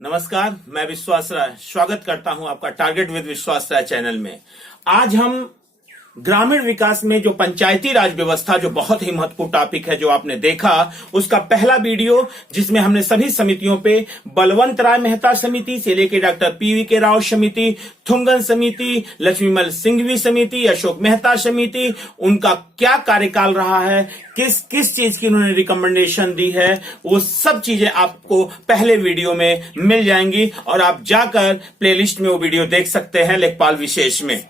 नमस्कार, मैं विश्वास राय स्वागत करता हूं आपका टारगेट विद विश्वास राय चैनल में। आज हम ग्रामीण विकास में जो पंचायती राज व्यवस्था, जो बहुत ही महत्वपूर्ण टॉपिक है, जो आपने देखा, उसका पहला वीडियो जिसमें हमने सभी समितियों पे बलवंत राय मेहता समिति से लेकर डॉक्टर पीवीके राव समिति, थुंगन समिति, लक्ष्मीमल सिंघवी समिति, अशोक मेहता समिति, उनका क्या कार्यकाल रहा है, किस किस चीज की उन्होंने रिकमेंडेशन दी है, वो सब चीजें आपको पहले वीडियो में मिल जाएंगी और आप जाकर प्लेलिस्ट में वो वीडियो देख सकते हैं लेखपाल विशेष में।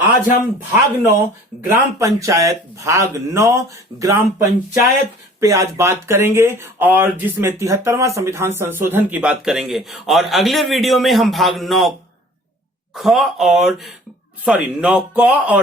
आज हम भाग 9 ग्राम पंचायत पे आज बात करेंगे और जिसमें 73वां संविधान संशोधन की बात करेंगे। और अगले वीडियो में हम भाग 9 क और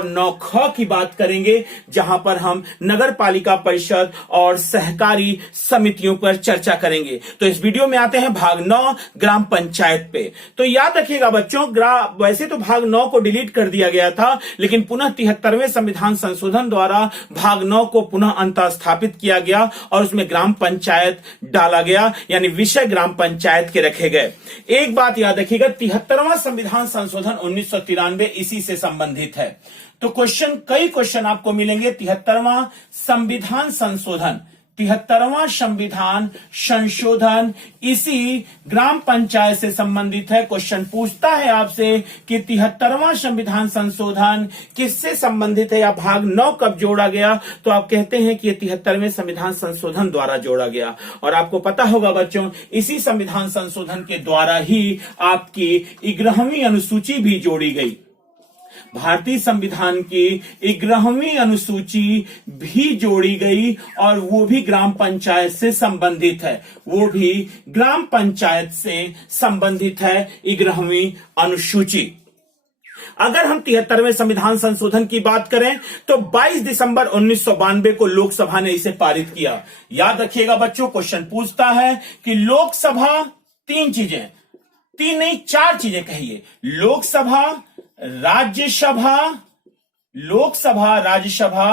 9 ख की बात करेंगे, जहां पर हम नगर पालिका परिषद और सहकारी समितियों पर चर्चा करेंगे। तो इस वीडियो में आते हैं भाग 9 ग्राम पंचायत पे। तो याद रखिएगा बच्चों, वैसे तो भाग 9 को डिलीट कर दिया गया था, लेकिन पुनः 73वें संविधान संशोधन द्वारा भाग 9 को पुनः अंतःस्थापित किया गया और उसमें ग्राम पंचायत डाला गया, यानी विषय ग्राम पंचायत के रखे गए। एक बात याद रखिएगा, 73वां संविधान संशोधन 1993 इसी से संबंधित है। तो कई क्वेश्चन आपको मिलेंगे। 73वां संविधान संशोधन इसी ग्राम पंचायत से संबंधित है। क्वेश्चन पूछता है आपसे कि 73वां संविधान संशोधन किससे संबंधित है या भाग 9 कब जोड़ा गया, तो आप कहते हैं कि 73वें संविधान संशोधन द्वारा जोड़ा गया। और आपको पता होगा बच्चों, इसी संविधान संशोधन के द्वारा ही आपकी 11वीं अनुसूची भी जोड़ी गई। भारतीय संविधान की 11वीं अनुसूची भी जोड़ी गई और वो भी ग्राम पंचायत से संबंधित है। 11वीं अनुसूची। अगर हम 73वें संविधान संशोधन की बात करें तो 22 दिसंबर 1992 को लोकसभा ने इसे पारित किया। याद रखिएगा बच्चों, क्वेश्चन पूछता है कि लोकसभा 4 चीजें कहिए। लोकसभा, राज्यसभा,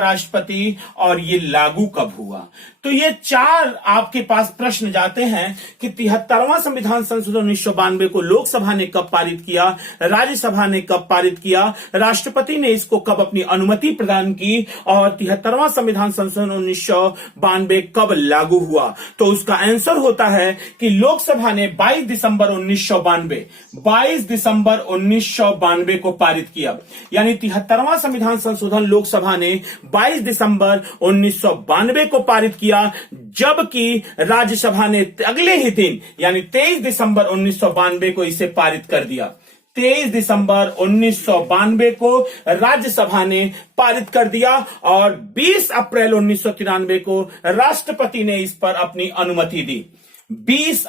राष्ट्रपति और ये लागू कब हुआ। तो ये 4 आपके पास प्रश्न जाते हैं कि 73वां संविधान संशोधन 1992 को लोकसभा ने कब पारित किया, राज्यसभा ने कब पारित किया, राष्ट्रपति ने इसको कब अपनी अनुमति प्रदान की और 73वां संविधान संशोधन 1992 कब लागू हुआ। तो उसका आंसर होता है कि लोकसभा ने 22 दिसंबर 1992 को पारित किया। यानी 73वां संविधान संशोधन लोकसभा ने 22 दिसंबर 1992 को पारित किया, जबकि राज्यसभा ने अगले ही दिन यानी 23 दिसंबर 1992 को इसे पारित कर दिया। 23 दिसंबर 1992 को राज्यसभा ने पारित कर दिया और 20 अप्रैल 1993 को राष्ट्रपति ने इस पर अपनी अनुमति दी। 20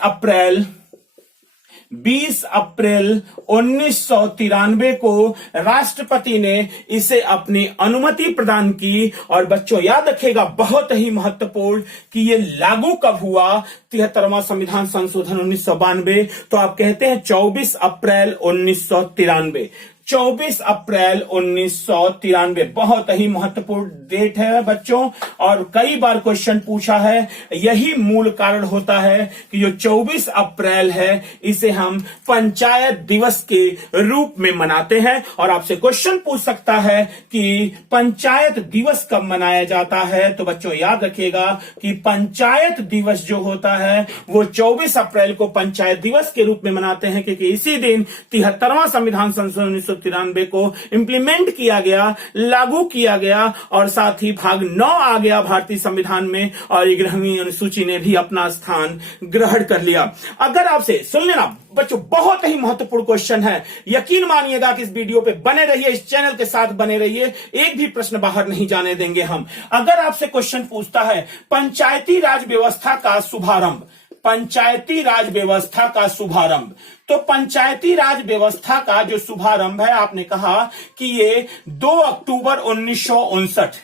अप्रैल 1993 को राष्ट्रपति ने इसे अपनी अनुमति प्रदान की। और बच्चों याद रखिएगा, बहुत ही महत्वपूर्ण कि ये लागू कब हुआ, 73वां संविधान संशोधन 1992। तो आप कहते हैं 24 अप्रैल 1993। 24 अप्रैल 1993 बहुत ही महत्वपूर्ण डेट है बच्चों, और कई बार क्वेश्चन पूछा है। यही मूल कारण होता है कि जो 24 अप्रैल है इसे हम पंचायत दिवस के रूप में मनाते हैं। और आपसे क्वेश्चन पूछ सकता है कि पंचायत दिवस कब मनाया जाता है। तो बच्चों याद रखिएगा कि पंचायत दिवस जो होता है वो 24 अप्रैल को पंचायत दिवस के रूप में मनाते हैं, क्योंकि इसी दिन 73वां संविधान संशोधन 1993 को इंप्लीमेंट किया गया, लागू किया गया और साथ ही भाग 9 आ गया भारतीय संविधान में और 11वीं अनुसूची ने भी अपना स्थान ग्रहण कर लिया। अगर आपसे सुन लेना बच्चों, बहुत ही महत्वपूर्ण क्वेश्चन है, यकीन मानिएगा कि इस वीडियो पे बने रहिए, इस चैनल के साथ बने रहिए, एक भी प्रश्न बाहर नहीं जाने देंगे हम। अगर आपसे क्वेश्चन पूछता है पंचायती राज व्यवस्था का शुभारंभ, तो पंचायती राज व्यवस्था का जो शुभारंभ है, आपने कहा कि ये 2 अक्टूबर 1959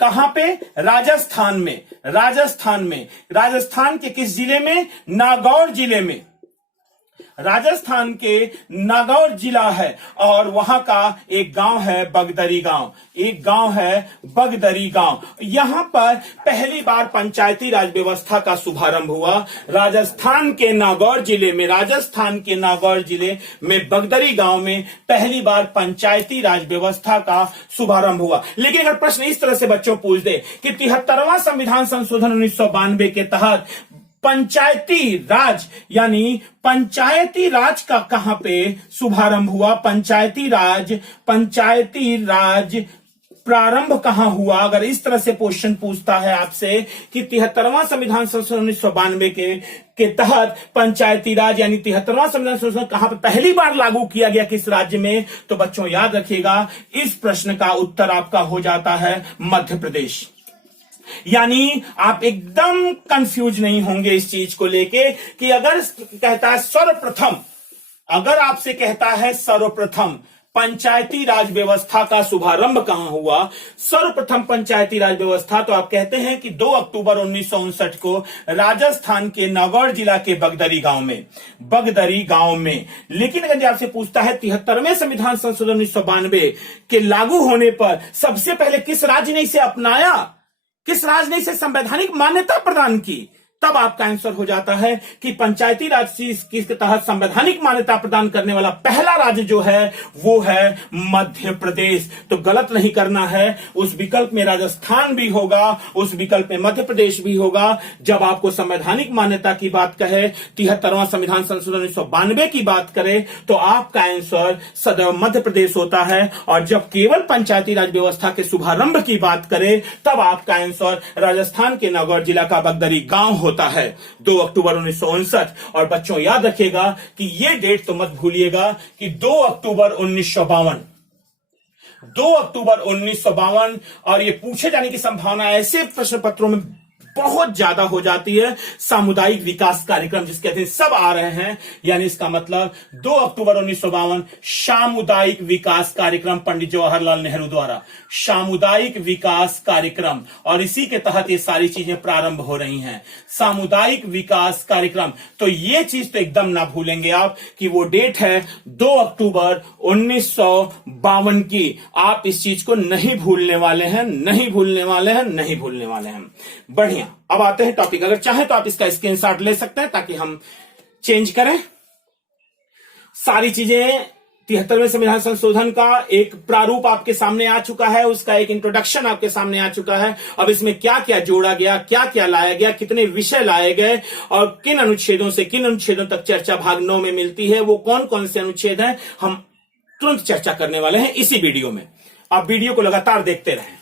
कहां पे, राजस्थान में, राजस्थान के किस जिले में, नागौर जिले में, राजस्थान के नागौर जिला है और वहां का एक गांव है बगदरी गांव, एक गांव है बगदरी गांव। यहां पर पहली बार पंचायती राज व्यवस्था का शुभारंभ हुआ। राजस्थान के नागौर जिले में, राजस्थान के नागौर जिले में बगदरी गांव में पहली बार पंचायती राज व्यवस्था का शुभारंभ हुआ। लेकिन अगर प्रश्न इस तरह से बच्चों पूछ दे कि 73वां संविधान संशोधन 1992 के तहत पंचायती राज यानी पंचायती राज का कहां पे शुभारंभ हुआ, पंचायती राज प्रारंभ कहां हुआ, अगर इस तरह से क्वेश्चन पूछता है आपसे कि 73वां संविधान संशोधन 1992 के तहत पंचायती राज यानी 73वां संविधान संशोधन कहां पर पहली बार लागू किया गया, किस राज्य में, तो बच्चों याद रखिएगा इस प्रश्न का उत्तर आपका हो जाता है मध्य प्रदेश। यानी आप एकदम कंफ्यूज नहीं होंगे इस चीज को लेके कि अगर कहता है सर्वप्रथम, अगर आपसे कहता है सर्वप्रथम पंचायती राज व्यवस्था का शुभारंभ कहां हुआ, सर्वप्रथम पंचायती राज व्यवस्था, तो आप कहते हैं कि 2 अक्टूबर 1959 को राजस्थान के नागौर जिला के बगदरी गांव में। लेकिन अगर आपसे पूछता है 73वें संविधान संशोधन 1992 के लागू होने पर सबसे पहले किस राज्य ने इसे अपनाया, किस राज्य ने इसे संवैधानिक मान्यता प्रदान की, तब आपका आंसर हो जाता है कि पंचायती राज के तहत संवैधानिक मान्यता प्रदान करने वाला पहला राज्य जो है वो है मध्य प्रदेश। तो गलत नहीं करना है, उस विकल्प में राजस्थान भी होगा, उस विकल्प में मध्य प्रदेश भी होगा। जब आपको संवैधानिक मान्यता की बात कहे, 73वां संविधान संशोधन 1992 की बात करे, तो आपका आंसर सदैव मध्य प्रदेश होता है। और जब केवल पंचायती राज व्यवस्था के शुभारंभ की बात करे, तब आपका आंसर राजस्थान के नागौर जिला का बगदरी गांव होता है, 2 अक्टूबर 1959। और बच्चों याद रखिएगा कि ये डेट तो मत भूलिएगा कि 2 अक्टूबर 1952, 2 अक्टूबर 1952। और ये पूछे जाने की संभावना ऐसे प्रश्न पत्रों में बहुत ज्यादा हो जाती है। सामुदायिक विकास कार्यक्रम जिसके अधीन सब आ रहे हैं, यानी इसका मतलब 2 अक्टूबर 1952 सामुदायिक विकास कार्यक्रम पंडित जवाहरलाल नेहरू द्वारा, सामुदायिक विकास कार्यक्रम, और इसी के तहत ये सारी चीजें प्रारंभ हो रही हैं, सामुदायिक विकास कार्यक्रम। तो ये चीज तो एकदम ना भूलेंगे आप कि वो डेट है 2 अक्टूबर 1952 की। आप इस चीज को नहीं भूलने वाले हैं, नहीं भूलने वाले हैं, नहीं भूलने वाले हैं। बढ़िया, अब आते हैं टॉपिक। अगर चाहे तो आप इसका स्क्रीनशॉट ले सकते हैं ताकि हम चेंज करें सारी चीजें। 73वें संविधान संशोधन का एक प्रारूप आपके सामने आ चुका है, उसका एक इंट्रोडक्शन आपके सामने आ चुका है। अब इसमें क्या क्या जोड़ा गया, क्या क्या लाया गया, कितने विषय लाए गए और किन अनुच्छेदों से किन अनुच्छेदों तक चर्चा भाग 9 में मिलती है, वो कौन कौन से अनुच्छेद हैं, हम तुरंत चर्चा करने वाले हैं इसी वीडियो में। आप वीडियो को लगातार देखते रहें।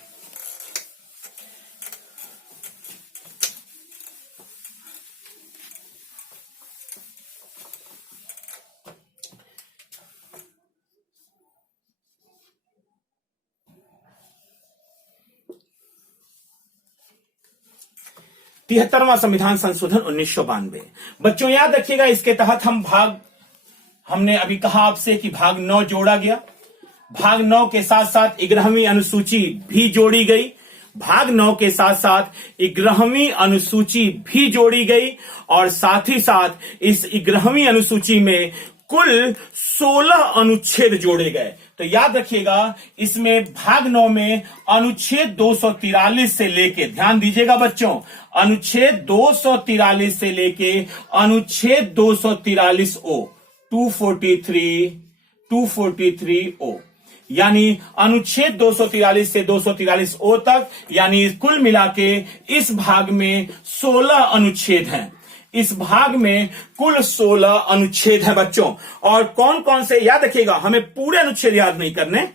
तिहत्तरवां संविधान संशोधन 1992। बच्चों याद रखिएगा इसके तहत हमने अभी कहा आपसे कि भाग 9 जोड़ा गया, भाग 9 के साथ साथ 11वीं अनुसूची भी जोड़ी गई, भाग 9 के साथ साथ 11वीं अनुसूची भी जोड़ी गई और साथ ही साथ इस 11वीं अनुसूची में कुल 16 अनुच्छेद जोड़े गए। तो याद रखिएगा इसमें भाग 9 में अनुच्छेद 243 से लेके, ध्यान दीजिएगा बच्चों, अनुच्छेद 243 से लेके अनुच्छेद 243 ओ 243 ओ, यानी अनुच्छेद 243 से 243 ओ तक, यानी कुल मिला के इस भाग में 16 अनुच्छेद हैं। इस भाग में कुल 16 अनुच्छेद हैं बच्चों। और कौन कौन से, याद रखिएगा हमें पूरे अनुच्छेद याद नहीं करने,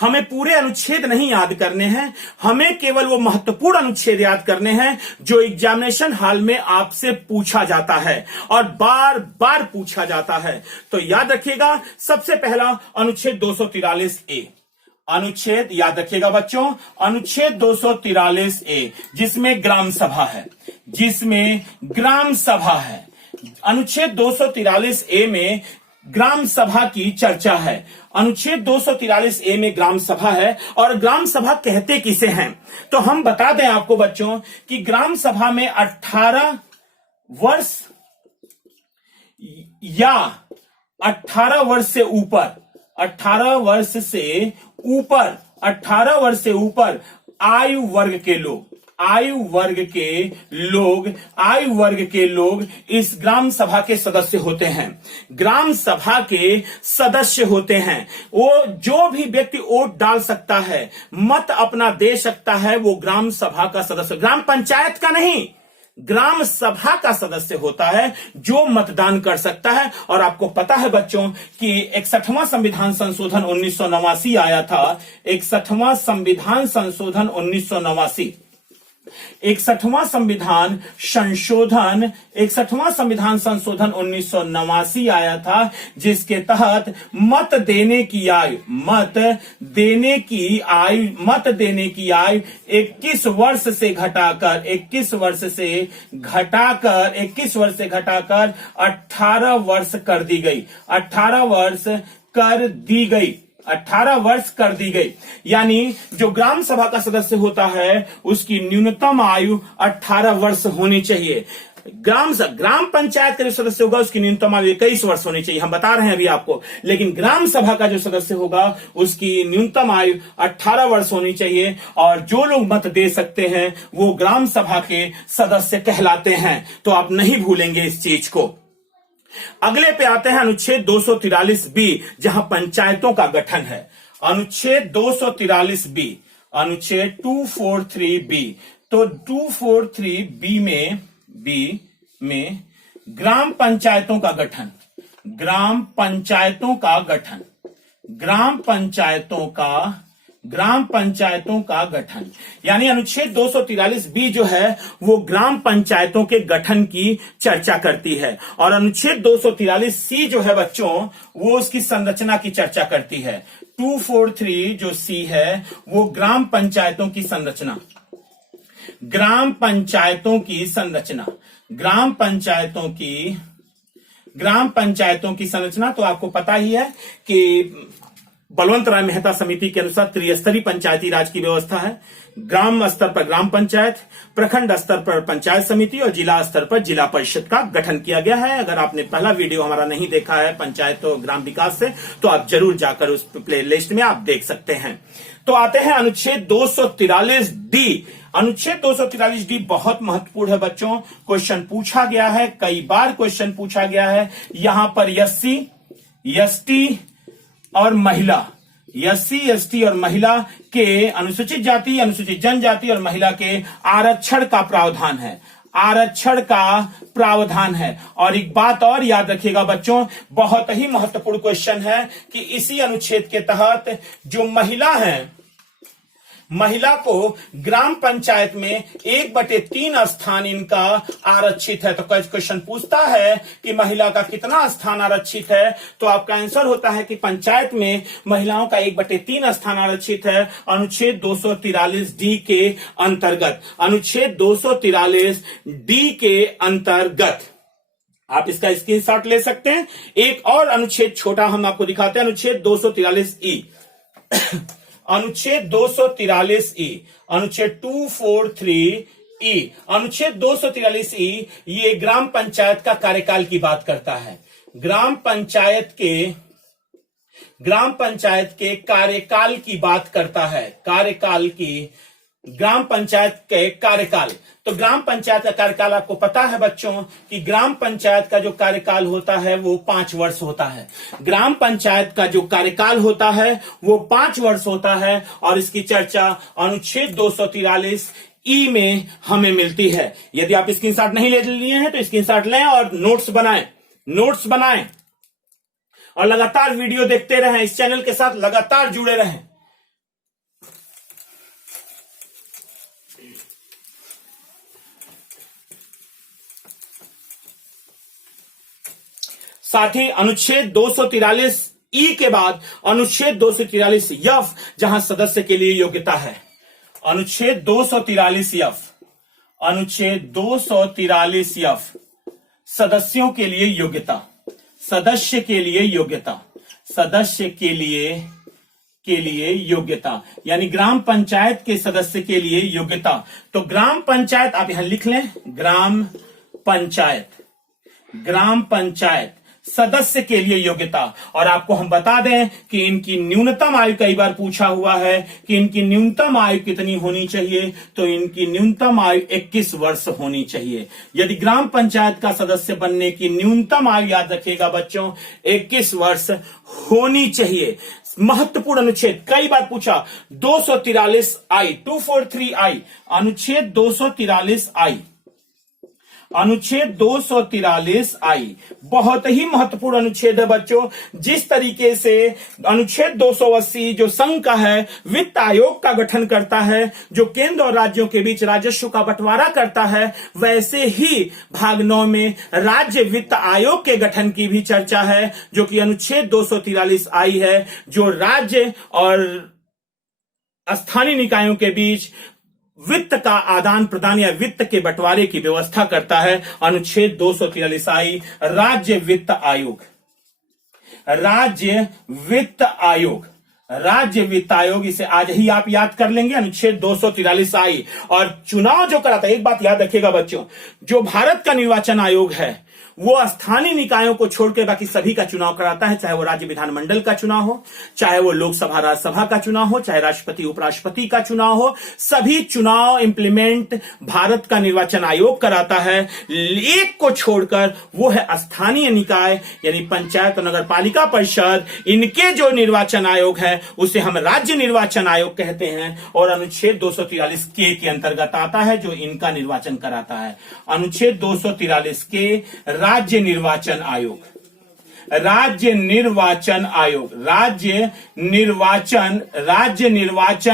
हमें पूरे अनुच्छेद नहीं याद करने हैं, हमें केवल वो महत्वपूर्ण अनुच्छेद याद करने हैं जो एग्जामिनेशन हॉल में आपसे पूछा जाता है और बार बार पूछा जाता है। तो याद रखिएगा सबसे पहला अनुच्छेद 243 ए, अनुच्छेद याद रखिएगा बच्चों, अनुच्छेद 243 ए जिसमें ग्राम सभा है, जिसमें ग्राम सभा है। अनुच्छेद 243 ए में ग्राम सभा की चर्चा है। अनुच्छेद 243 ए में ग्राम सभा है और ग्राम सभा कहते किसे हैं, तो हम बता दें आपको बच्चों कि ग्राम सभा में 18 वर्ष या 18 वर्ष से ऊपर 18 वर्ष से ऊपर 18 वर्ष से ऊपर आयु वर्ग के लोग आयु वर्ग के लोग इस ग्राम सभा के सदस्य होते हैं। ग्राम सभा के सदस्य होते हैं। वो जो भी व्यक्ति वोट डाल सकता है, मत अपना दे सकता है, वो ग्राम सभा का सदस्य, ग्राम पंचायत का नहीं, ग्राम सभा का सदस्य होता है जो मतदान कर सकता है। और आपको पता है बच्चों कि 61वां संविधान संशोधन 1989 आया था। 61वां संविधान संशोधन 1989 61वां संविधान संशोधन 1989 आया था, जिसके तहत मत देने की आयु 21 वर्ष से घटाकर 18 वर्ष कर दी गई। 18 वर्ष कर दी गई। यानी जो ग्राम सभा का सदस्य होता है उसकी न्यूनतम आयु 18 वर्ष होनी चाहिए। ग्राम पंचायत का जो सदस्य होगा उसकी न्यूनतम आयु 21 वर्ष होनी चाहिए, हम बता रहे हैं अभी आपको। लेकिन ग्राम सभा का जो सदस्य होगा उसकी न्यूनतम आयु 18 वर्ष होनी चाहिए। और जो लोग मत दे सकते हैं वो ग्राम सभा के सदस्य कहलाते हैं। तो आप नहीं भूलेंगे इस चीज को। अगले पे आते हैं अनुच्छेद 243 बी, जहां पंचायतों का गठन है। अनुच्छेद 243 बी, अनुच्छेद 243 बी। तो 243 बी में ग्राम पंचायतों का गठन, ग्राम पंचायतों का गठन, यानी अनुच्छेद 243 बी जो है वो ग्राम पंचायतों के गठन की चर्चा करती है। और अनुच्छेद 243 सी जो है बच्चों वो उसकी संरचना की चर्चा करती है। 243 जो सी है वो ग्राम पंचायतों की संरचना, ग्राम पंचायतों की संरचना। तो आपको पता ही है कि बलवंत राय मेहता समिति के अनुसार त्रिस्तरीय पंचायती राज की व्यवस्था है। ग्राम स्तर पर ग्राम पंचायत, प्रखंड स्तर पर पंचायत समिति और जिला स्तर पर जिला परिषद का गठन किया गया है। अगर आपने पहला वीडियो हमारा नहीं देखा है पंचायत और ग्राम विकास से, तो आप जरूर जाकर उस प्ले लिस्ट में आप देख सकते हैं। तो आते हैं अनुच्छेद 243 डी। अनुच्छेद 243 डी बहुत महत्वपूर्ण है बच्चों, क्वेश्चन पूछा गया है, कई बार क्वेश्चन पूछा गया है। यहां पर एससी, एसटी और महिला के, अनुसूचित जाति, अनुसूचित जनजाति और महिला के आरक्षण का प्रावधान है। और एक बात और याद रखिएगा बच्चों, बहुत ही महत्वपूर्ण क्वेश्चन है कि इसी अनुच्छेद के तहत जो महिला को ग्राम पंचायत में 1/3 स्थान इनका आरक्षित है। तो क्वेश्चन पूछता है कि महिला का कितना स्थान आरक्षित है, तो आपका आंसर होता है कि पंचायत में महिलाओं का 1/3 स्थान आरक्षित है अनुच्छेद 243 डी के अंतर्गत। अनुच्छेद 243 डी के अंतर्गत आप इसका स्क्रीनशॉट ले सकते हैं। एक और अनुच्छेद छोटा हम आपको दिखाते हैं, अनुच्छेद 243 ई। अनुच्छेद 243 ई, अनुच्छेद 243 ई, अनुच्छेद 243 ई ये ग्राम पंचायत का कार्यकाल की बात करता है। ग्राम पंचायत के कार्यकाल की बात करता है, ग्राम पंचायत के कार्यकाल। तो ग्राम पंचायत का कार्यकाल आपको पता है बच्चों कि ग्राम पंचायत का जो कार्यकाल होता है वो 5 वर्ष होता है। ग्राम पंचायत का जो कार्यकाल होता है वो 5 वर्ष होता है। और इसकी चर्चा अनुच्छेद 243 ई में हमें मिलती है। यदि आप स्क्रीनशॉट नहीं ले लिए हैं तो स्क्रीनशॉट लें और नोट्स बनाएं और लगातार वीडियो देखते रहें, इस चैनल के साथ लगातार जुड़े रहें। साथ ही अनुच्छेद 243 ई के बाद अनुच्छेद 243 एफ, जहां सदस्य के लिए योग्यता है। अनुच्छेद 243 एफ, अनुच्छेद 243 एफ, सदस्यों के लिए योग्यता, सदस्य के लिए योग्यता, यानी ग्राम पंचायत के सदस्य के लिए योग्यता। तो ग्राम पंचायत आप यहां लिख लें, ग्राम पंचायत सदस्य के लिए योग्यता। और आपको हम बता दें कि इनकी न्यूनतम आयु कई बार पूछा हुआ है कि इनकी न्यूनतम आयु कितनी होनी चाहिए, तो इनकी न्यूनतम आयु 21 वर्ष होनी चाहिए। यदि ग्राम पंचायत का सदस्य बनने की न्यूनतम आयु, याद रखिएगा बच्चों, 21 वर्ष होनी चाहिए। महत्वपूर्ण अनुच्छेद कई बार पूछा, 243 आई, 243 आई, अनुच्छेद 243 आई, अनुच्छेद 243 आई बहुत ही महत्वपूर्ण अनुच्छेद है बच्चों। जिस तरीके से अनुच्छेद 280 जो संघ का है, वित्त आयोग का गठन करता है, जो केंद्र और राज्यों के बीच राजस्व का बंटवारा करता है, वैसे ही भाग 9 में राज्य वित्त आयोग के गठन की भी चर्चा है, जो कि अनुच्छेद 243 आई है, जो राज्य और स्थानीय निकायों के बीच वित्त का आदान प्रदान या वित्त के बंटवारे की व्यवस्था करता है। अनुच्छेद 243 आई, राज्य वित्त आयोग, राज्य वित्त आयोग, राज्य वित्त आयोग, इसे आज ही आप याद कर लेंगे, अनुच्छेद 243 आई। और चुनाव जो कराता है, एक बात याद रखिएगा बच्चों, जो भारत का निर्वाचन आयोग है वो स्थानीय निकायों को छोड़कर बाकी सभी का चुनाव कराता है, चाहे वो राज्य विधानमंडल का चुनाव हो, चाहे वो लोकसभा राज्यसभा का चुनाव हो, चाहे राष्ट्रपति उपराष्ट्रपति का चुनाव हो, सभी चुनाव इंप्लीमेंट भारत का निर्वाचन आयोग कराता है। एक को छोड़कर वो है स्थानीय निकाय, यानी पंचायत और नगर पालिका परिषद, इनके जो निर्वाचन आयोग है उसे हम राज्य निर्वाचन आयोग कहते हैं, और अनुच्छेद 243 के अंतर्गत आता है, जो इनका निर्वाचन कराता है। अनुच्छेद 243 के राज्य निर्वाचन आयोग, राज्य निर्वाचन आयोग, राज्य निर्वाचन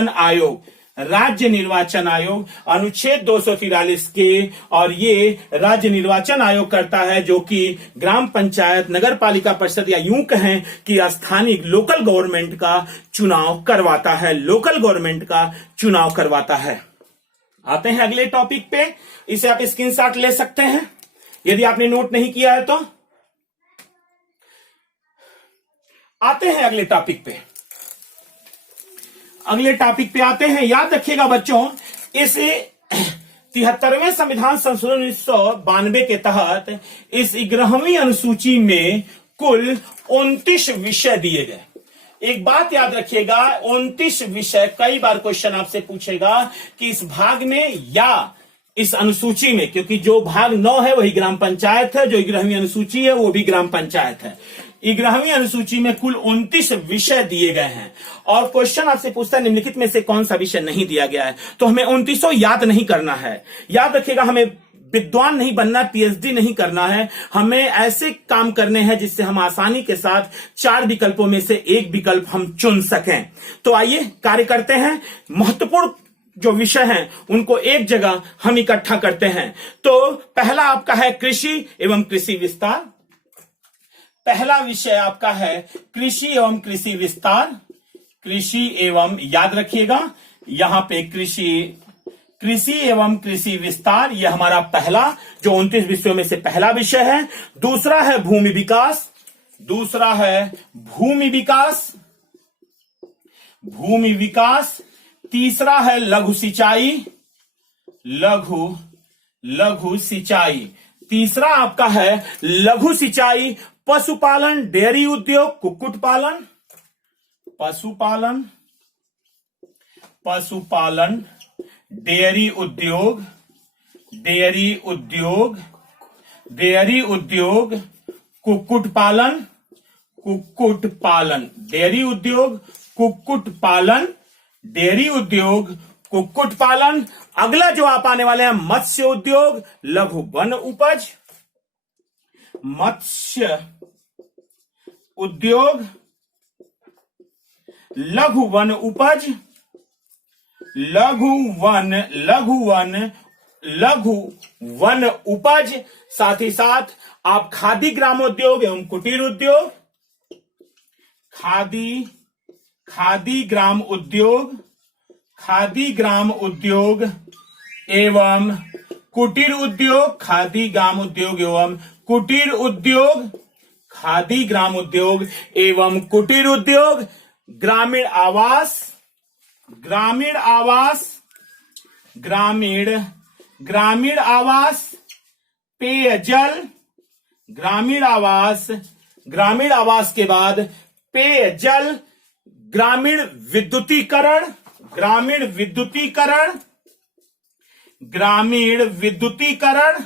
आयोग, राज्य निर्वाचन आयोग, अनुच्छेद 243 के, और ये राज्य निर्वाचन आयोग करता है, जो कि ग्राम पंचायत, नगर पालिका परिषद, या यूं कहें कि स्थानीय लोकल गवर्नमेंट का चुनाव करवाता है, लोकल गवर्नमेंट का चुनाव करवाता है। आते हैं अगले टॉपिक पे, इसे आप स्क्रीनशॉट ले सकते हैं यदि आपने नोट नहीं किया है तो। आते हैं अगले टॉपिक पे, अगले टॉपिक पे आते हैं। याद रखिएगा बच्चों, इस 73वें संविधान संशोधन 1992 के तहत इस 11वीं अनुसूची में कुल 29 विषय दिए गए। एक बात याद रखिएगा, 29 विषय। कई बार क्वेश्चन आपसे पूछेगा कि इस भाग में या इस अनुसूची में, क्योंकि जो भाग 9 है वही ग्राम पंचायत है, जो 11वीं अनुसूची है वो भी ग्राम पंचायत है। 11वीं अनुसूची में कुल 29 विषय दिए गए हैं, और क्वेश्चन आपसे पूछता है निम्नलिखित में से कौन सा विषय नहीं दिया गया है, तो हमें 29 याद नहीं करना है। याद रखिएगा, हमें विद्वान नहीं बनना, पीएचडी नहीं करना है, हमें ऐसे काम करने हैं जिससे हम आसानी के साथ 4 विकल्पों में से एक विकल्प हम चुन सकें। तो आइए कार्य करते हैं। महत्वपूर्ण जो विषय हैं उनको एक जगह हम इकट्ठा करते हैं। तो पहला आपका है कृषि एवं कृषि विस्तार। पहला विषय आपका है कृषि एवं कृषि विस्तार। कृषि एवं, याद रखिएगा यहां पे कृषि एवं कृषि विस्तार, यह हमारा पहला, जो 29 विषयों में से पहला विषय है। दूसरा है भूमि विकास, दूसरा है भूमि विकास, भूमि विकास। तीसरा है लघु सिंचाई, लघु सिंचाई। तीसरा आपका है लघु सिंचाई। पशुपालन, डेयरी उद्योग, कुक्कुट पालन, पशुपालन, डेयरी उद्योग, कुक्कुट पालन, डेयरी उद्योग, कुक्कुट पालन, डेयरी उद्योग, कुक्कुट पालन। अगला जो आप आने वाले हैं मत्स्य उद्योग, लघु वन उपज, मत्स्य उद्योग, लघु वन उपज, लघु वन उपज। साथ ही साथ आप खादी ग्रामोद्योग एवं कुटीर उद्योग, खादी ग्राम उद्योग एवं कुटीर उद्योग, खादी ग्राम उद्योग एवं कुटीर उद्योग, खादी ग्राम उद्योग एवं कुटीर उद्योग। ग्रामीण आवास, पेयजल, ग्रामीण आवास, ग्रामीण आवास के बाद पेयजल, ग्रामीण विद्युतीकरण, ग्रामीण विद्युतीकरण, ग्रामीण विद्युतीकरण,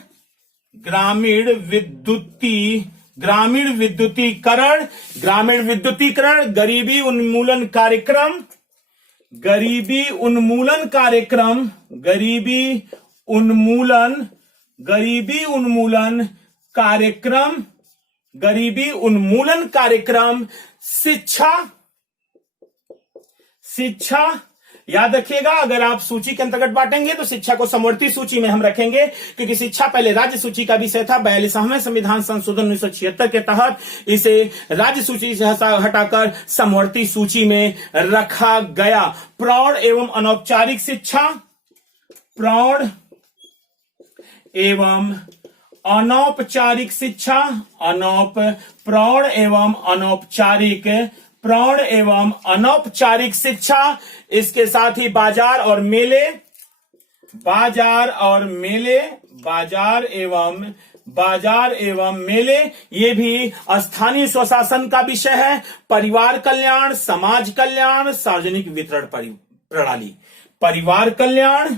ग्रामीण विद्युतीकरण, ग्रामीण विद्युतीकरण, गरीबी उन्मूलन कार्यक्रम, गरीबी उन्मूलन कार्यक्रम, गरीबी उन्मूलन कार्यक्रम, गरीबी उन्मूलन कार्यक्रम, शिक्षा याद रखिएगा। अगर आप सूची के अंतर्गत बांटेंगे तो शिक्षा को समवर्ती सूची में हम रखेंगे, क्योंकि शिक्षा पहले राज्य सूची का विषय था। 42वें संविधान संशोधन 1976 के तहत इसे राज्य सूची से हटाकर समवर्ती सूची में रखा गया। प्रौढ़ एवं अनौपचारिक शिक्षा, प्रौढ़ एवं अनौपचारिक शिक्षा, प्रौढ़ एवं अनौपचारिक शिक्षा। इसके साथ ही बाजार एवं मेले, ये भी स्थानीय स्वशासन का विषय है। परिवार कल्याण, समाज कल्याण, सार्वजनिक वितरण प्रणाली, परिवार कल्याण,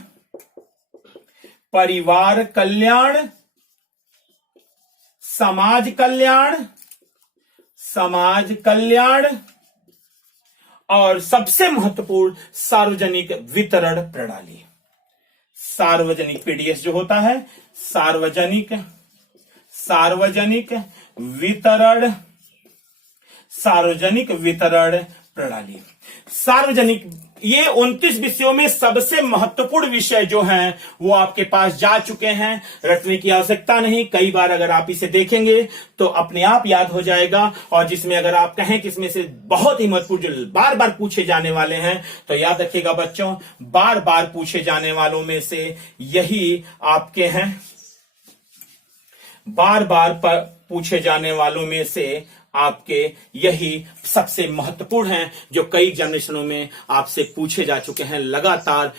समाज कल्याण और सबसे महत्वपूर्ण सार्वजनिक वितरण प्रणाली। सार्वजनिक पीडीएस जो होता है, सार्वजनिक वितरण प्रणाली। सार्वजनिक, ये 29 विषयों में सबसे महत्वपूर्ण विषय जो हैं वो आपके पास जा चुके हैं, रटने की आवश्यकता नहीं। कई बार अगर आप इसे देखेंगे तो अपने आप याद हो जाएगा। और जिसमें अगर आप कहें कि इसमें से बहुत ही महत्वपूर्ण जो बार बार पूछे जाने वाले हैं, तो याद रखिएगा बच्चों, बार बार पूछे जाने वालों में से यही आपके हैं, बार बार पूछे जाने वालों में से आपके यही सबसे महत्वपूर्ण हैं, जो कई जनरेशनों में आपसे पूछे जा चुके हैं, लगातार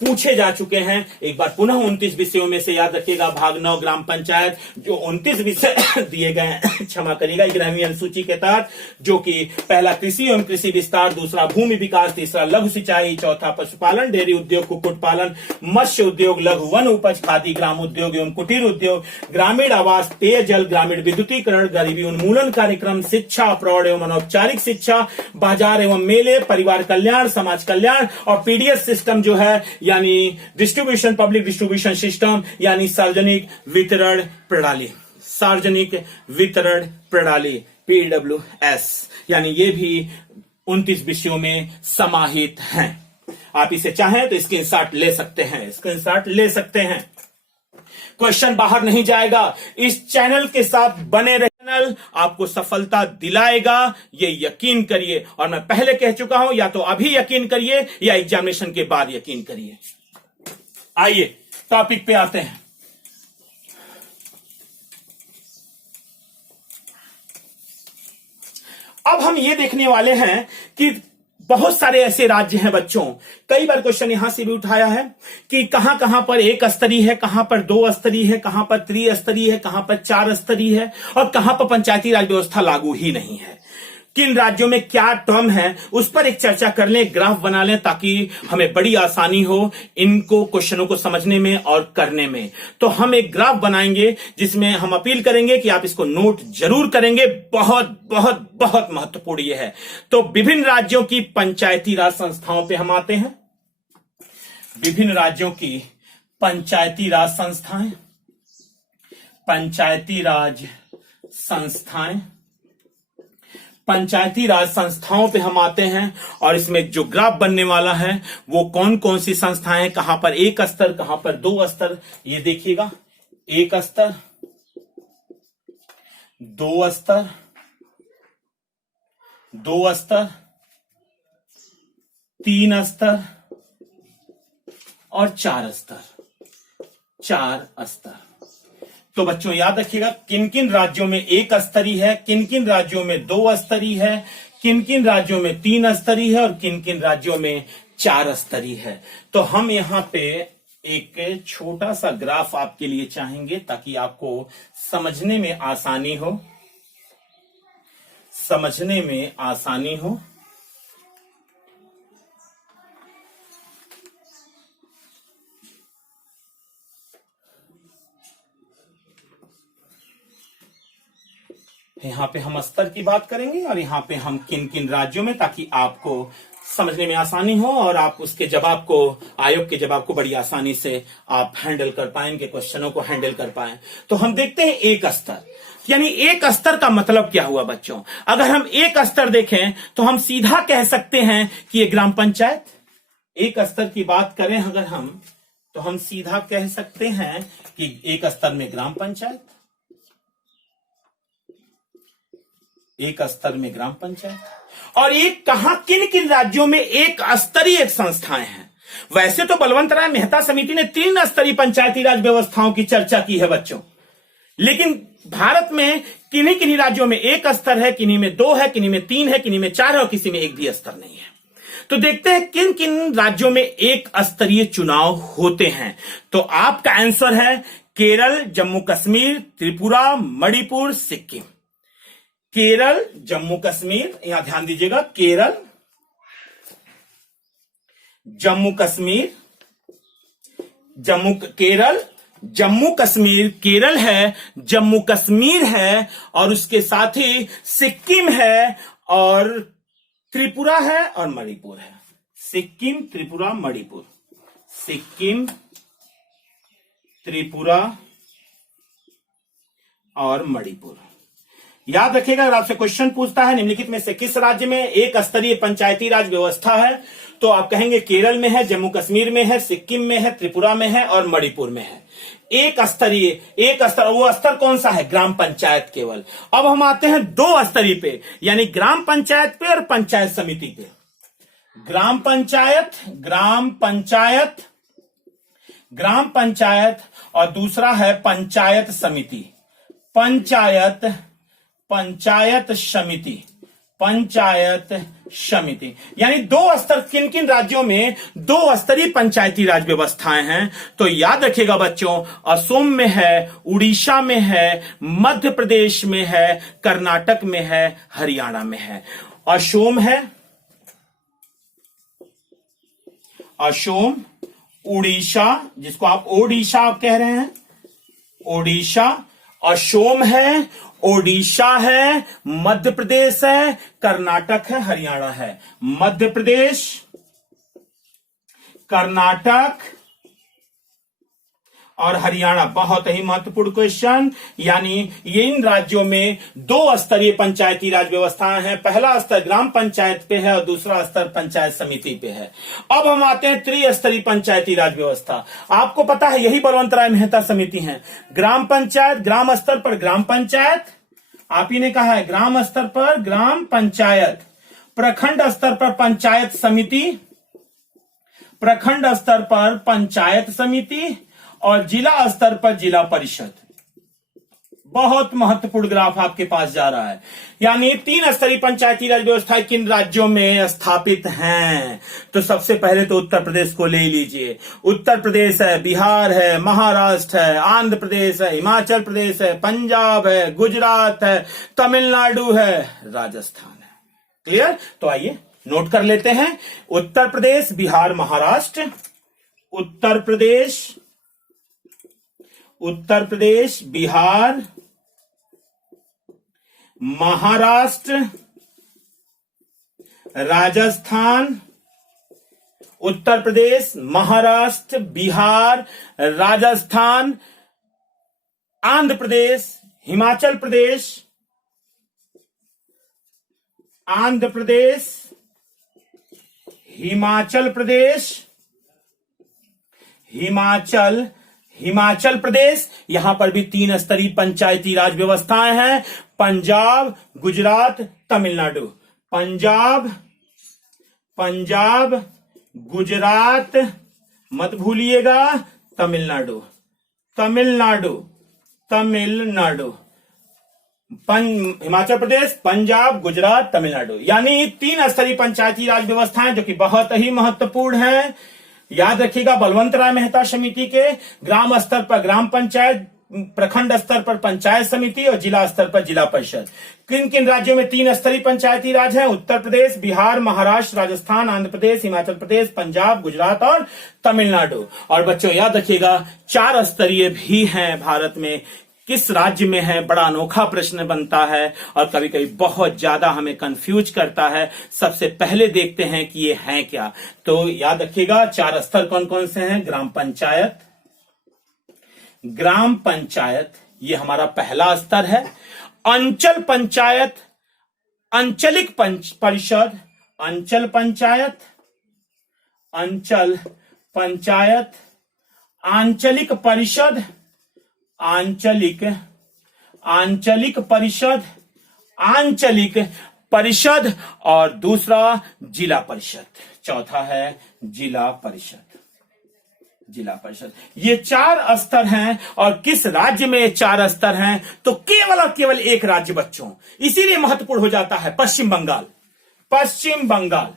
पूछे जा चुके हैं। एक बार पुनः 29 विषयों में से याद रखिएगा, भाग 9 ग्राम पंचायत, जो 29 विषय दिए गए हैं, क्षमा करिएगा, 11वीं अनुसूची के तहत, जो कि पहला कृषि एवं कृषि विस्तार, दूसरा भूमि विकास, तीसरा लघु सिंचाई, चौथा पशुपालन, डेयरी उद्योग, कुक्कुट पालन, मत्स्य उद्योग, लघु वन उपज, खादी ग्राम उद्योग एवं कुटीर उद्योग, ग्रामीण आवास, पेयजल, ग्रामीण विद्युतीकरण, गरीबी उन्मूलन कार्यक्रम, शिक्षा, प्रौढ़ एवं अनौपचारिक शिक्षा, बाजार एवं मेले, परिवार कल्याण, समाज कल्याण और पीडीएस सिस्टम जो है, यानी डिस्ट्रीब्यूशन, पब्लिक डिस्ट्रीब्यूशन सिस्टम, यानी सार्वजनिक वितरण प्रणाली, सार्वजनिक वितरण प्रणाली, PWS, यानी ये भी 29 विषयों में समाहित हैं। आप इसे चाहें तो स्क्रीनशॉट ले सकते हैं, क्वेश्चन बाहर नहीं जाएगा। इस चैनल के साथ बने रहे, चैनल आपको सफलता दिलाएगा, ये यकीन करिए। और मैं पहले कह चुका हूं, या तो अभी यकीन करिए या एग्जामिनेशन के बाद यकीन करिए। आइए टॉपिक पे आते हैं। अब हम ये देखने वाले हैं कि बहुत सारे ऐसे राज्य हैं बच्चों, कई बार क्वेश्चन यहां से भी उठाया है कि कहां कहां पर एक स्तरीय है, कहां पर 2 स्तरीय है, कहां पर त्रिस्तरीय है, कहां पर 4 स्तरीय है और कहां पर पंचायती राज व्यवस्था लागू ही नहीं है। किन राज्यों में क्या टर्म है, उस पर एक चर्चा कर लें, ग्राफ बना लें, ताकि हमें बड़ी आसानी हो इनको क्वेश्चनों को समझने में और करने में। तो हम एक ग्राफ बनाएंगे जिसमें हम अपील करेंगे कि आप इसको नोट जरूर करेंगे, बहुत बहुत बहुत महत्वपूर्ण ये है। तो विभिन्न राज्यों की पंचायती राज संस्थाओं पे हम आते हैं। विभिन्न राज्यों की पंचायती राज संस्थाएं, पंचायती राज संस्थाओं पे हम आते हैं। और इसमें जो ग्राफ बनने वाला है वो कौन कौन सी संस्थाएं हैं, कहां पर 1 स्तर, कहां पर 2 स्तर, ये देखिएगा। 1 स्तर, 2 स्तर, 2 स्तर, 3 स्तर और 4 स्तर। तो बच्चों याद रखिएगा, किन किन राज्यों में 1 स्तरीय है, किन किन राज्यों में 2 स्तरीय है, किन किन राज्यों में 3 स्तरीय है और किन किन राज्यों में 4 स्तरीय है। तो हम यहां पे एक छोटा सा ग्राफ आपके लिए चाहेंगे ताकि आपको समझने में आसानी हो, समझने में आसानी हो। यहां पे हम स्तर की बात करेंगे और यहां पे हम किन किन राज्यों में, ताकि आपको समझने में आसानी हो और आप उसके जवाब को, आयोग के जवाब को बड़ी आसानी से आप हैंडल कर पाएंगे, क्वेश्चनों को हैंडल कर पाए। तो हम देखते हैं एक स्तर, यानी एक स्तर का मतलब क्या हुआ बच्चों। अगर हम एक स्तर देखें तो हम सीधा कह सकते हैं कि ये ग्राम पंचायत। एक स्तर की बात करें अगर हम, तो हम सीधा कह सकते हैं कि एक स्तर में ग्राम पंचायत, एक स्तर में ग्राम पंचायत। और एक कहां, किन किन राज्यों में एक स्तरीय संस्थाएं हैं। वैसे तो बलवंत राय मेहता समिति ने 3 स्तरीय पंचायती राज व्यवस्थाओं की चर्चा की है बच्चों, लेकिन भारत में किन्हीं किन्हीं राज्यों में एक स्तर है, किन्हीं में 2 है, किन्हीं में 3 है, किन्हीं में 4 है और किसी में एक भी स्तर नहीं है। तो देखते हैं किन किन राज्यों में एक स्तरीय चुनाव होते हैं। तो आपका आंसर है केरल, जम्मू कश्मीर, त्रिपुरा, मणिपुर, सिक्किम। केरल, जम्मू कश्मीर, यहां ध्यान दीजिएगा, केरल, जम्मू कश्मीर, केरल, जम्मू कश्मीर, केरल है, जम्मू कश्मीर है और उसके साथ ही सिक्किम है और त्रिपुरा है और मणिपुर है। सिक्किम, त्रिपुरा, मणिपुर, सिक्किम, त्रिपुरा और मणिपुर। याद रखिएगा, अगर आपसे क्वेश्चन पूछता है निम्नलिखित में से किस राज्य में एक स्तरीय पंचायती राज व्यवस्था है, तो आप कहेंगे केरल में है, जम्मू कश्मीर में है, सिक्किम में है, त्रिपुरा में है और मणिपुर में है। एक स्तरीय, एक स्तर, वो स्तर कौन सा है? ग्राम पंचायत केवल। अब हम आते हैं 2 स्तरीय पे, यानी ग्राम पंचायत पे और पंचायत समिति पे। ग्राम पंचायत, ग्राम पंचायत, ग्राम पंचायत और दूसरा है पंचायत समिति। पंचायत, पंचायत समिति, पंचायत समिति, यानी 2 स्तर। किन किन राज्यों में 2 स्तरीय पंचायती राज व्यवस्थाएं हैं? तो याद रखिएगा बच्चों, असम में है, उड़ीसा में है, मध्य प्रदेश में है, कर्नाटक में है, हरियाणा में है। असम है, असम, उड़ीसा, जिसको आप ओडिशा आप कह रहे हैं, ओडिशा, असम है, ओडिशा है, मध्य प्रदेश है, कर्नाटक है, हरियाणा है। मध्य प्रदेश, कर्नाटक और हरियाणा, बहुत ही महत्वपूर्ण क्वेश्चन। यानी ये इन राज्यों में 2 स्तरीय पंचायती राज व्यवस्थाएं हैं। पहला स्तर ग्राम पंचायत पे है और दूसरा स्तर पंचायत समिति पे है। अब हम आते हैं त्रिस्तरीय पंचायती राज व्यवस्था। आपको पता है यही बलवंत राय मेहता समिति है। ग्राम पंचायत, ग्राम स्तर पर ग्राम पंचायत, आप ही ने कहा है, ग्राम स्तर पर ग्राम पंचायत, प्रखंड स्तर पर पंचायत समिति, प्रखंड स्तर पर पंचायत समिति और जिला स्तर पर जिला परिषद। बहुत महत्वपूर्ण ग्राफ आपके पास जा रहा है। यानी 3 स्तरीय पंचायती राज व्यवस्था किन राज्यों में स्थापित हैं? तो सबसे पहले तो उत्तर प्रदेश को ले लीजिए। उत्तर प्रदेश है, बिहार है, महाराष्ट्र है, आंध्र प्रदेश है, हिमाचल प्रदेश है, पंजाब है, गुजरात है, तमिलनाडु है, राजस्थान है। क्लियर? तो आइए नोट कर लेते हैं। उत्तर प्रदेश, बिहार, महाराष्ट्र, उत्तर प्रदेश, उत्तर प्रदेश, बिहार, महाराष्ट्र, राजस्थान, उत्तर प्रदेश, महाराष्ट्र, बिहार, राजस्थान, आंध्र प्रदेश, हिमाचल प्रदेश, आंध्र प्रदेश, हिमाचल प्रदेश, हिमाचल प्रदेश। यहां पर भी 3 स्तरीय पंचायती राज व्यवस्थाएं हैं। पंजाब, गुजरात, तमिलनाडु। पंजाब, गुजरात, मत भूलिएगा, तमिलनाडु, हिमाचल प्रदेश, पंजाब, गुजरात, तमिलनाडु। यानी 3 स्तरीय पंचायती राज व्यवस्थाएं जो कि बहुत ही महत्वपूर्ण है। याद रखिएगा बलवंत राय मेहता समिति के ग्राम स्तर पर ग्राम पंचायत, प्रखंड स्तर पर पंचायत समिति और जिला स्तर पर जिला परिषद। किन किन राज्यों में 3 स्तरीय पंचायती राज है? उत्तर प्रदेश, बिहार, महाराष्ट्र, राजस्थान, आंध्र प्रदेश, हिमाचल प्रदेश, पंजाब, गुजरात और तमिलनाडु। और बच्चों याद रखिएगा 4 स्तरीय भी हैं भारत में। किस राज्य में है? बड़ा अनोखा प्रश्न बनता है और कभी कभी बहुत ज्यादा हमें कंफ्यूज करता है। सबसे पहले देखते हैं कि ये है क्या। तो याद रखिएगा 4 स्तर कौन कौन से हैं? ग्राम पंचायत, ग्राम पंचायत ये हमारा पहला स्तर है। अंचल पंचायत, अंचलिक परिषद, अंचल पंचायत, अंचल पंचायत, आंचलिक परिषद, आंचलिक परिषद, आंचलिक परिषद और दूसरा जिला परिषद। चौथा है जिला परिषद। जिला परिषद ये 4 स्तर हैं। और किस राज्य में 4 स्तर हैं? तो केवल और केवल एक राज्य बच्चों, इसीलिए महत्वपूर्ण हो जाता है पश्चिम बंगाल। पश्चिम बंगाल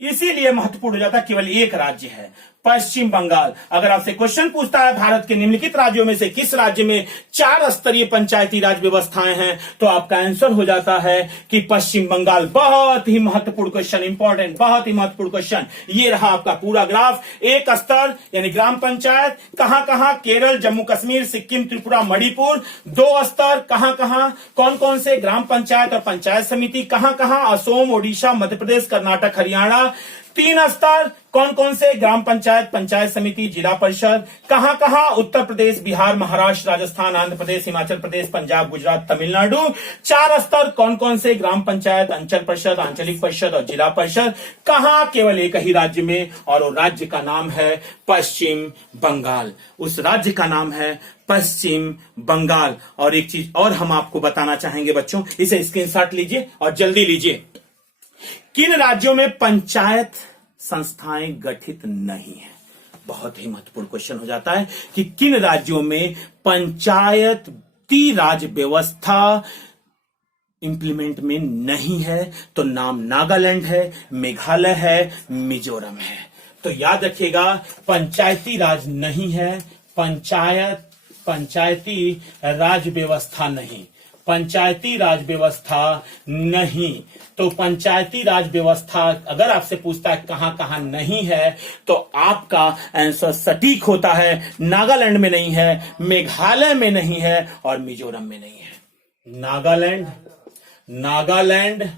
इसीलिए महत्वपूर्ण हो जाता है, केवल एक राज्य है पश्चिम बंगाल। अगर आपसे क्वेश्चन पूछता है भारत के निम्नलिखित राज्यों में से किस राज्य में 4 स्तरीय पंचायती राज व्यवस्थाएं हैं, तो आपका आंसर हो जाता है कि पश्चिम बंगाल। बहुत ही महत्वपूर्ण क्वेश्चन, इंपॉर्टेंट, बहुत ही महत्वपूर्ण क्वेश्चन। ये रहा आपका पूरा ग्राफ। एक स्तर यानी ग्राम पंचायत कहां कहां? केरल, जम्मू कश्मीर, सिक्किम, त्रिपुरा, मणिपुर। 2 स्तर कहां कहां? कौन कौन से? ग्राम पंचायत और पंचायत समिति कहां कहां? असम, ओडिशा, मध्य प्रदेश, कर्नाटक, हरियाणा। 3 स्तर कौन कौन से? ग्राम पंचायत, पंचायत समिति, जिला परिषद कहां कहां? उत्तर प्रदेश, बिहार, महाराष्ट्र, राजस्थान, आंध्र प्रदेश, हिमाचल प्रदेश, पंजाब, गुजरात, तमिलनाडु। 4 स्तर कौन कौन से? ग्राम पंचायत, अंचल परिषद, आंचलिक परिषद और जिला परिषद कहां? केवल एक ही राज्य में, और वो राज्य का नाम है पश्चिम बंगाल। उस राज्य का नाम है पश्चिम बंगाल। और एक चीज और हम आपको बताना चाहेंगे बच्चों, इसे स्क्रीनशॉट लीजिए और जल्दी लीजिए। किन राज्यों में पंचायत संस्थाएं गठित नहीं है? बहुत ही महत्वपूर्ण क्वेश्चन हो जाता है कि किन राज्यों में पंचायती राज व्यवस्था इंप्लीमेंट में नहीं है। तो नाम नागालैंड है, मेघालय है, मिजोरम है। तो याद रखिएगा पंचायती राज नहीं है, पंचायती राज व्यवस्था नहीं, पंचायती राज व्यवस्था नहीं। तो पंचायती राज व्यवस्था अगर आपसे पूछता है कहां कहां नहीं है, तो आपका आंसर सटीक होता है नागालैंड में नहीं है, मेघालय में नहीं है और मिजोरम में नहीं है। नागालैंड,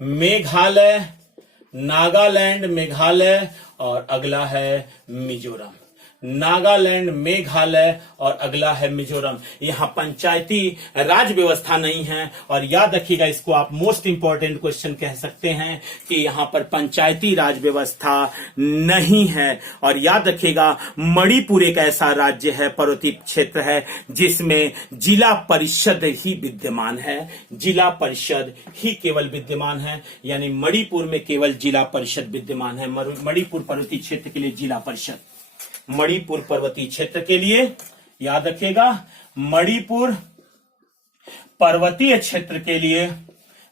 मेघालय, नागालैंड, मेघालय और अगला है मिजोरम। नागालैंड, मेघालय और अगला है मिजोरम। यहां पंचायती राज व्यवस्था नहीं है। और याद रखिएगा, इसको आप मोस्ट इंपॉर्टेंट क्वेश्चन कह सकते हैं कि यहां पर पंचायती राज व्यवस्था नहीं है। और याद रखिएगा मणिपुर एक ऐसा राज्य है, पर्वतीय क्षेत्र है, जिसमें जिला परिषद ही विद्यमान है। जिला परिषद ही केवल विद्यमान है, यानी मणिपुर में केवल जिला परिषद विद्यमान है। मणिपुर पर्वतीय क्षेत्र के लिए जिला परिषद, मणिपुर पर्वतीय क्षेत्र के लिए याद रखिएगा, मणिपुर पर्वतीय क्षेत्र के लिए,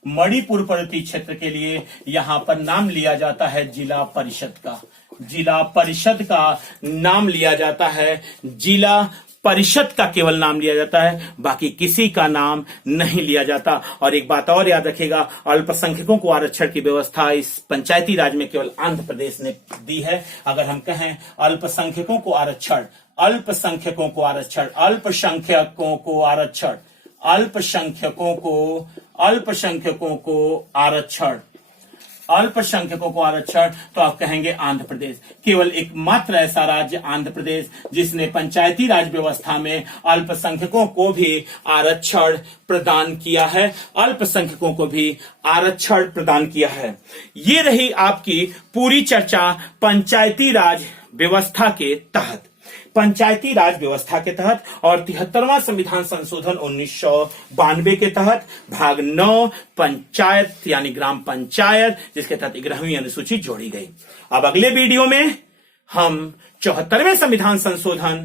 मणिपुर पर्वतीय क्षेत्र के लिए यहां पर नाम लिया जाता है जिला परिषद का। जिला परिषद का नाम लिया जाता है, जिला परिषद का केवल नाम लिया जाता है, बाकी किसी का नाम नहीं लिया जाता। और एक बात और याद रखिएगा, अल्पसंख्यकों को आरक्षण की व्यवस्था इस पंचायती राज में केवल आंध्र प्रदेश ने दी है। अगर हम कहें अल्पसंख्यकों को आरक्षण, अल्पसंख्यकों को आरक्षण, अल्पसंख्यकों को आरक्षण, अल्पसंख्यकों को आरक्षण, अल्पसंख्यकों को आरक्षण, तो आप कहेंगे आंध्र प्रदेश। केवल एकमात्र ऐसा राज्य आंध्र प्रदेश जिसने पंचायती राज व्यवस्था में अल्पसंख्यकों को भी आरक्षण प्रदान किया है, अल्पसंख्यकों को भी आरक्षण प्रदान किया है। ये रही आपकी पूरी चर्चा पंचायती राज व्यवस्था के तहत, पंचायती राज व्यवस्था के तहत और 73वां संविधान संशोधन 1992 के तहत भाग 9 पंचायत यानी ग्राम पंचायत, जिसके तहत 11वीं अनुसूची जोड़ी गई। अब अगले वीडियो में हम 74वें संविधान संशोधन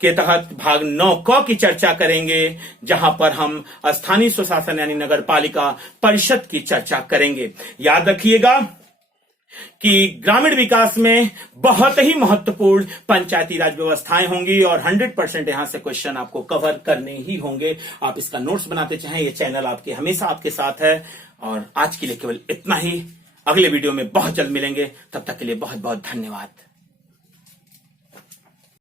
के तहत भाग 9 क की चर्चा करेंगे, जहां पर हम स्थानीय स्वशासन यानी नगर पालिका परिषद की चर्चा करेंगे। याद रखिएगा कि ग्रामीण विकास में बहुत ही महत्वपूर्ण पंचायती राज व्यवस्थाएं होंगी और 100% यहां से क्वेश्चन आपको कवर करने ही होंगे। आप इसका नोट्स बनाते चाहें, ये चैनल आपके हमेशा आपके साथ है। और आज के लिए केवल इतना ही, अगले वीडियो में बहुत जल्द मिलेंगे, तब तक के लिए बहुत बहुत धन्यवाद।